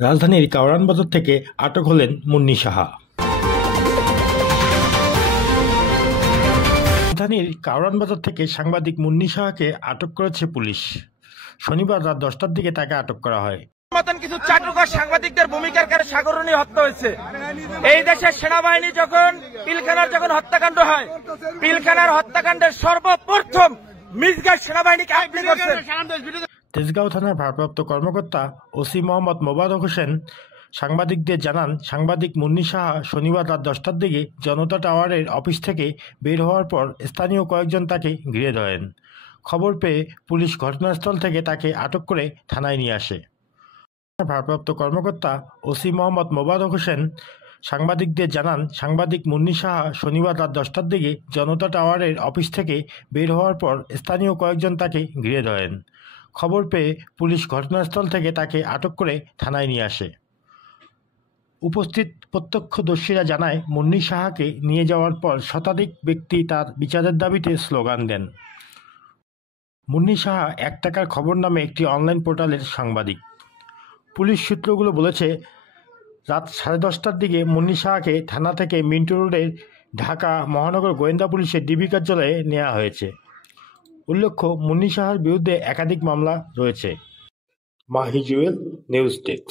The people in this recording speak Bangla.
রাজধানীর কাওরান বাজার থেকে আটক হলেন মুন্নি সাহা। রাজধানীর কাওরান বাজার থেকে সাংবাদিক মুন্নি সাহাকে আটক করেছে পুলিশ। শনিবার রাত 10টার দিকে তাকে আটক করা হয়। কিছু চাটুকার সাংবাদিকদের ভূমিকার কারণে সাগরণী হত্যা হয়েছে। এই দেশের সেনাবাহিনী পিলখানার যখন হত্যাকাণ্ড হয়, পিলখানার হত্যাকাণ্ডের সর্বপ্রথম মির্জার সেনাবাহিনীকে আটক করছে। তেজগাঁও থানার ভারপ্রাপ্ত কর্মকর্তা ওসি মোহাম্মদ মোবারক হোসেন সাংবাদিকদের জানান, সাংবাদিক মুন্নি সাহা শনিবার রাত 10টার দিকে জনতা টাওয়ারের অফিস থেকে বের হওয়ার পর স্থানীয় কয়েকজন তাকে ঘিরে ধরেন। খবর পেয়ে পুলিশ ঘটনাস্থল থেকে তাকে আটক করে থানায় নিয়ে আসে। ভারপ্রাপ্ত কর্মকর্তা ওসি মোহাম্মদ মোবারক হোসেন সাংবাদিকদের জানান, সাংবাদিক মুন্নি সাহা শনিবার রাত 10টার দিকে জনতা টাওয়ারের অফিস থেকে বের হওয়ার পর স্থানীয় কয়েকজন তাকে ঘিরে ধরেন। খবর পেয়ে পুলিশ ঘটনাস্থল থেকে তাকে আটক করে থানায় নিয়ে আসে। উপস্থিত প্রত্যক্ষদর্শীরা জানায়, মুন্নি সাহাকে নিয়ে যাওয়ার পর শতাধিক ব্যক্তি তার বিচারের দাবিতে স্লোগান দেন। মুন্নি সাহা 1 টাকার খবর নামে একটি অনলাইন পোর্টালের সাংবাদিক। পুলিশ সূত্রগুলো বলেছে, রাত 10:30টার দিকে মুন্নি সাহাকে থানা থেকে মিন্টু রোডের ঢাকা মহানগর গোয়েন্দা পুলিশের ডিবি কার্যালয়ে নেওয়া হয়েছে। উল্লেখ্য, মুন্নি সাহার বিরুদ্ধে একাধিক মামলা রয়েছে। Mahi Jewel, news desk.